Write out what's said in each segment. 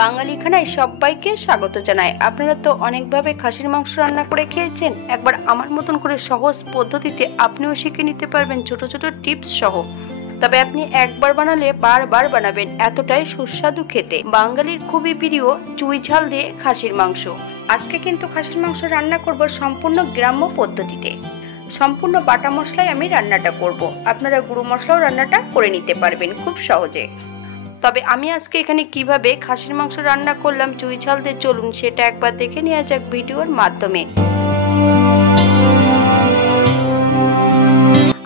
বাঙালি খানায় সবাইকে স্বাগত জানাই। আপনারা তো অনেকভাবে খাসির মাংস রান্না করে খেয়েছেন, একবার আমার মতন করে সহজ পদ্ধতিতে আপনিও শিখে নিতে পারবেন ছোট ছোট টিপস সহ। তবে আপনি একবার বানালে বারবার বানাবেন, এতটাই সুস্বাদু খেতে। বাঙালির খুবই প্রিয় চুই ঝাল দিয়ে খাসির মাংস। আজকে কিন্তু খাসির মাংস রান্না করব সম্পূর্ণ গ্রাম্য পদ্ধতিতে। সম্পূর্ণ বাটা মশলায় আমি রান্নাটা করব। আপনারা গুঁড়ো মশলাও রান্নাটা করে নিতে পারবেন খুব সহজে। তবে আমি আজকে এখানে কিভাবে খাসির মাংস রান্না করলাম চুই ঝাল দিয়ে, চলুন সেটা একবার দেখে নেওয়া যাক ভিডিওর মাধ্যমে।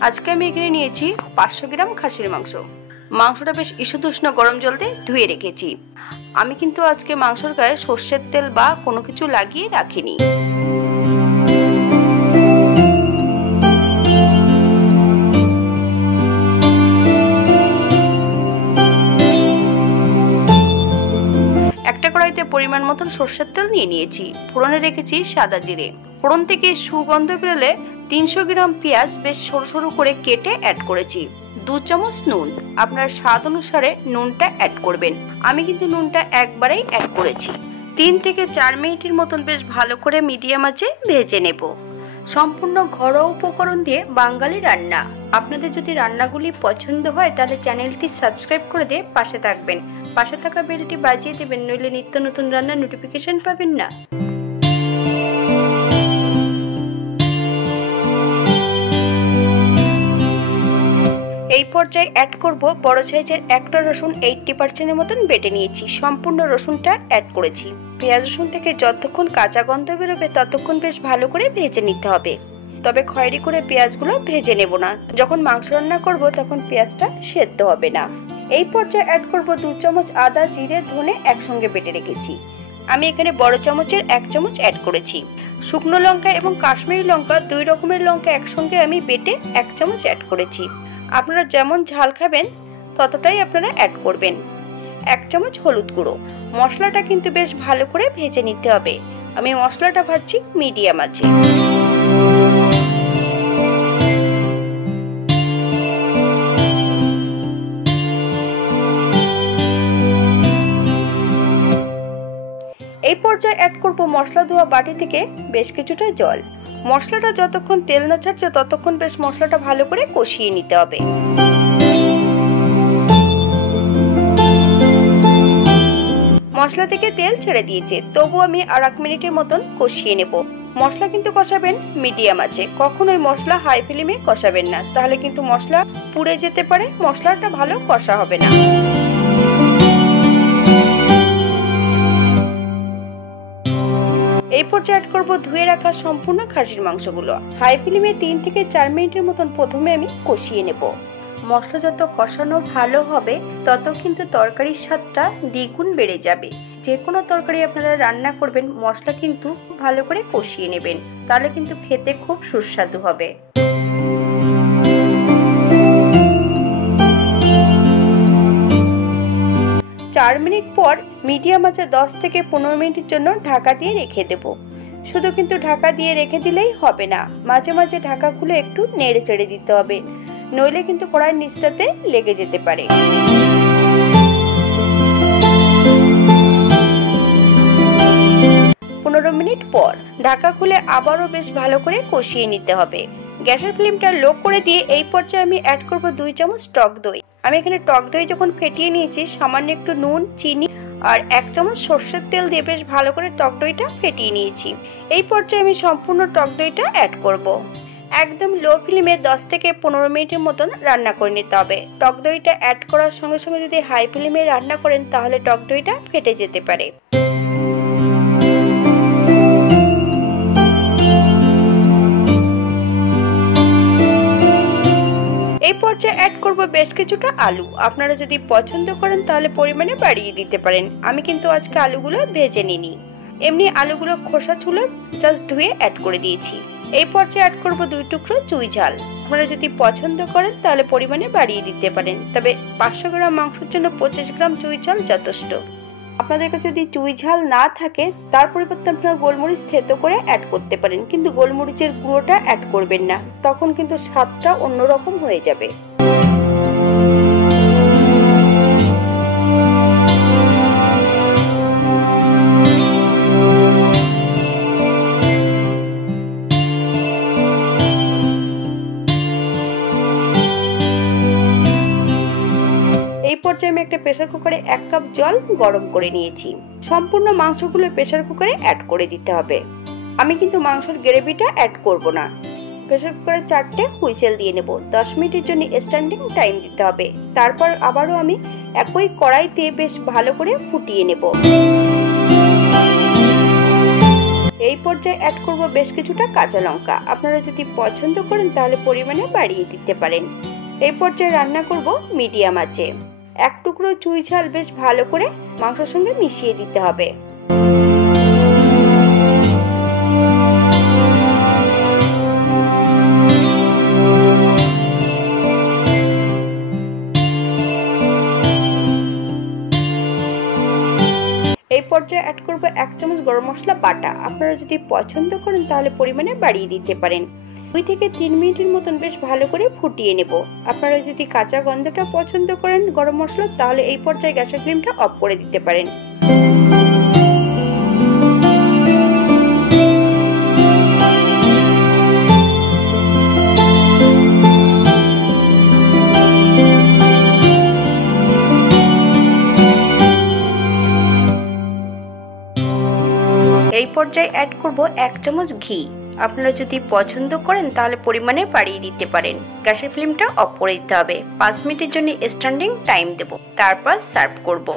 আজকে আমি এখানে নিয়েছি 500 গ্রাম খাসির মাংস। মাংসটা বেশ ঈষদুষ্ণ গরম জল দিয়ে ধুয়ে রেখেছি। আমি কিন্তু আজকে মাংসের গায়ে সর্ষের তেল বা কোনো কিছু লাগিয়ে রাখিনি। কড়াইতে পরিমাণ মতন সর্ষের তেল নিয়ে নিয়েছি। ফোড়নে রেখেছি সাদা জিরে। ফোড়ন থেকে সুগন্ধ বেরোলে 300 গ্রাম পেঁয়াজ বেশ সরু সরু করে কেটে অ্যাড করেছি। 2 চামচ নুন, আপনার স্বাদ অনুসারে নুনটা অ্যাড করবেন। আমি কিন্তু নুনটা একবারেই অ্যাড করেছি। 3 থেকে 4 মিনিটের মতন বেশ ভালো করে মিডিয়াম আঁচে ভেজে নেব। সম্পূর্ণ ঘরোয়া উপকরণ দিয়ে বাঙালি রান্না। আপনাদের যদি রান্নাগুলি পছন্দ হয় তাহলে চ্যানেলটি সাবস্ক্রাইব করে দিয়ে পাশে থাকবেন। পাশে থাকা বেলটি বাজিয়ে দেবেন, নইলে নিত্য নতুন রান্নার নোটিফিকেশন পাবেন না। এই পর্যায়ে অ্যাড করব বড় সাইজের একটা রসুন 80% মতন বেটে নিয়েছি। সম্পূর্ণ রসুনটা অ্যাড করেছি। পেঁয়াজ রসুন থেকে যতক্ষণ কাঁচা গন্ধ বেরোবে ততক্ষণ বেশ ভালো করে ভেজে নিতে হবে। তবে খয়েরি করে পেঁয়াজগুলো ভেজে নেব না, যখন মাংস রান্না করব তখন পেঁয়াজটা সেদ্ধ হবে না। এই পর্যায়ে অ্যাড করব 2 চামচ আদা, জিরে, ধনে একসঙ্গে বেটে রেখেছি। আমি এখানে বড় চামচের 1 চামচ অ্যাড করেছি। শুকনো লঙ্কা এবং কাশ্মীরি লঙ্কা 2 রকমের লঙ্কা একসঙ্গে আমি বেটে 1 চামচ অ্যাড করেছি। আপনারা যেমন ঝাল খাবেন ততটাই আপনারা অ্যাড করবেন। 1 চামচ হলুদ গুঁড়ো। মশলাটা কিন্তু বেশ ভালো করে ভেজে নিতে হবে। আমি মশলাটা ভাজছি মিডিয়াম আঁচে। এই পর্যায়ে অ্যাড করব মশলা ধোয়া বাটি থেকে বেশ কিছুটা জল। মশলাটা যতক্ষণ তেল না ছাড়ছে ততক্ষণ বেশ মশলাটা ভালো করে কষিয়ে নিতে হবে। মশলা থেকে তেল ছেড়ে দিয়েছে, তবু আমি আর 1 মিনিটের মতন কষিয়ে নেব। মশলা কিন্তু কষাবেন মিডিয়াম আঁচে, কখনোই মশলা হাই ফ্লেমে কষাবেন না, তাহলে কিন্তু মশলা পুড়ে যেতে পারে, মশলাটা ভালো কষা হবে না। এই পর্যায়ে অ্যাড করব ধুয়ে রাখা সম্পূর্ণ খাসির মাংসগুলো। হাই ফ্লেমে 3 থেকে 4 মিনিটের মতন প্রথমে আমি কষিয়ে নেব। মশলা যত কষানো ভালো হবে তত কিন্তু তরকারির স্বাদটা দ্বিগুণ বেড়ে যাবে। যে কোনো তরকারি আপনারা রান্না করবেন মশলা কিন্তু ভালো করে কষিয়ে নেবেন, তাহলে কিন্তু খেতে খুব সুস্বাদু হবে। চার মিনিট পর মিডিয়াম আঁচে 10 থেকে 15 মিনিটের জন্য ঢাকা দিয়ে রেখে দেব। শুধু কিন্তু ঢাকা দিয়ে রেখে দিলেই হবে না, মাঝে মাঝে ঢাকা খুলে একটু নেড়ে চেড়ে দিতে হবে, নইলে কিন্তু কড়াইয়ের নিচটাতে লেগে যেতে পারে। 15 মিনিট পর ঢাকা খুলে আবারও বেশ ভালো করে কষিয়ে নিতে হবে। গ্যাসের ফ্লেমটা লো করে দিয়ে এই পর্যায়ে আমি অ্যাড করব 2 চামচ টক দই। আমি এখানে টক দই যখন ফেটিয়ে নিয়েছি সামান্য একটু নুন, চিনি আর 1 চামচ সর্ষের তেল দিয়ে বেশ ভালো করে টক দইটা ফেটিয়ে নিয়েছি। এই পর্যায়ে আমি সম্পূর্ণ টক দইটা অ্যাড করব। একদম লো ফ্লেমে 10 থেকে 15 মিনিটের মতন রান্না করে নিতে হবে। টক দইটা অ্যাড করার সঙ্গে সঙ্গে যদি হাই ফ্লেমে রান্না করেন তাহলে টক দইটা ফেটে যেতে পারে। এই পর্যায়ে অ্যাড করব বেশ কিছুটা আলু। আপনারা যদি পছন্দ করেন তাহলে পরিমাণে বাড়িয়ে দিতে পারেন। আমি কিন্তু আজকে আলুগুলো ভেজে নিইনি, এমনি আলুগুলো খোসা ছুলে জাস্ট ধুয়ে অ্যাড করে দিয়েছি। এই পর্যায়ে অ্যাড করব 2 টুকরো চুই ঝাল। আপনারা যদি পছন্দ করেন তাহলে পরিমাণে বাড়িয়ে দিতে পারেন, তবে 500 গ্রাম মাংসের জন্য 25 গ্রাম চুই ঝাল যথেষ্ট। আপনাদের কাছে যদি চুই ঝাল না থাকে তার পরিবর্তে আপনারা গোলমরিচ থেতো করে অ্যাড করতে পারেন, কিন্তু গোলমরিচের গুঁড়োটা অ্যাড করবেন না, তখন কিন্তু স্বাদটা অন্যরকম হয়ে যাবে। আমি একটা প্রেসার কুকারে 1 কাপ জল গরম করে নিয়েছি। সম্পূর্ণ মাংসগুলো প্রেসার কুকারে অ্যাড করে দিতে হবে। আমি কিন্তু মাংসের গ্রেভিটা অ্যাড করব না। প্রেসার কুকারে 4টে হুইসেল দিয়ে নেব। 10 মিনিটের জন্য স্ট্যান্ডিং টাইম দিতে হবে। তারপর আবারও আমি একই কড়াইতে বেশ ভালো করে ফুটিয়ে নেব। এই পর্যায়ে অ্যাড করব বেশ কিছুটা কাঁচা লঙ্কা। আপনারা যদি পছন্দ করেন তাহলে পরিমাণে বাড়িয়ে দিতে পারেন। এই পর্যায়ে রান্না করব মিডিয়াম আঁচে। 1 টুকরো চুই ঝাল বেশ ভালো করে মাংসের সঙ্গে মিশিয়ে দিতে হবে। এই পর্যায়ে অ্যাড করব 1 চামচ গরম মশলা বাটা। আপনারা যদি পছন্দ করেন তাহলে পরিমাণে বাড়িয়ে দিতে পারেন। 2 থেকে 3 মিনিটের মতন বেশ ভালো করে ফুটিয়ে নেব। আপনারা যদি কাঁচা গন্ধটা পছন্দ করেন গরম মশলা তাহলে এই পর্যায়ে গ্যাসের ফ্লেমটা অফ করে দিতে পারেন। এই পর্যায়ে অ্যাড করব 1 চামচ ঘি। আপনারা যদি পছন্দ করেন তাহলে পরিমাণে বাড়িয়ে দিতে পারেন। গ্যাসের ফ্লেমটা অফ করে দিতে হবে। 5 মিনিটের জন্য স্ট্যান্ডিং টাইম দেব। তারপর সার্ভ করব।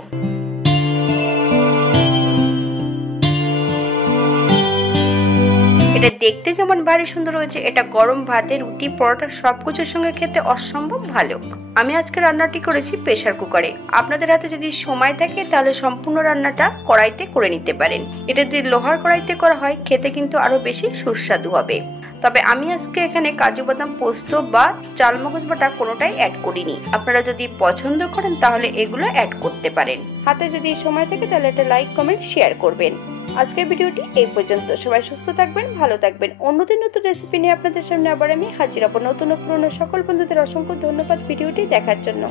এটা দেখতে যেমন ভারী সুন্দর হয়েছে, এটা গরম ভাতে, রুটি, পরোটা সবকিছুর সঙ্গে খেতে অসম্ভব ভালো। আমি আজকে রান্নাটি করেছি প্রেসার কুকারে। আপনাদের হাতে যদি সময় থাকে তাহলে সম্পূর্ণ রান্নাটা কড়াইতে করে নিতে পারেন। এটা যদি লোহার কড়াইতে করা হয় খেতে কিন্তু আরো বেশি সুস্বাদু হবে। তবে আমি আজকে এখানে কাজু বাদাম, পোস্ত বা চালমগজ বাটা কোনোটাই অ্যাড করিনি। আপনারা যদি পছন্দ করেন তাহলে এগুলো অ্যাড করতে পারেন। হাতে যদি সময় থাকে তাহলে একটা লাইক, কমেন্ট, শেয়ার করবেন। আজকের ভিডিওটি এই পর্যন্ত। সবাই সুস্থ থাকবেন, ভালো থাকবেন। অন্যদিন নতুন রেসিপি নিয়ে আপনাদের সামনে আবার আমি হাজির হব। নতুন ও পুরনো সকল বন্ধুদের অসংখ্য ধন্যবাদ ভিডিওটি দেখার জন্য।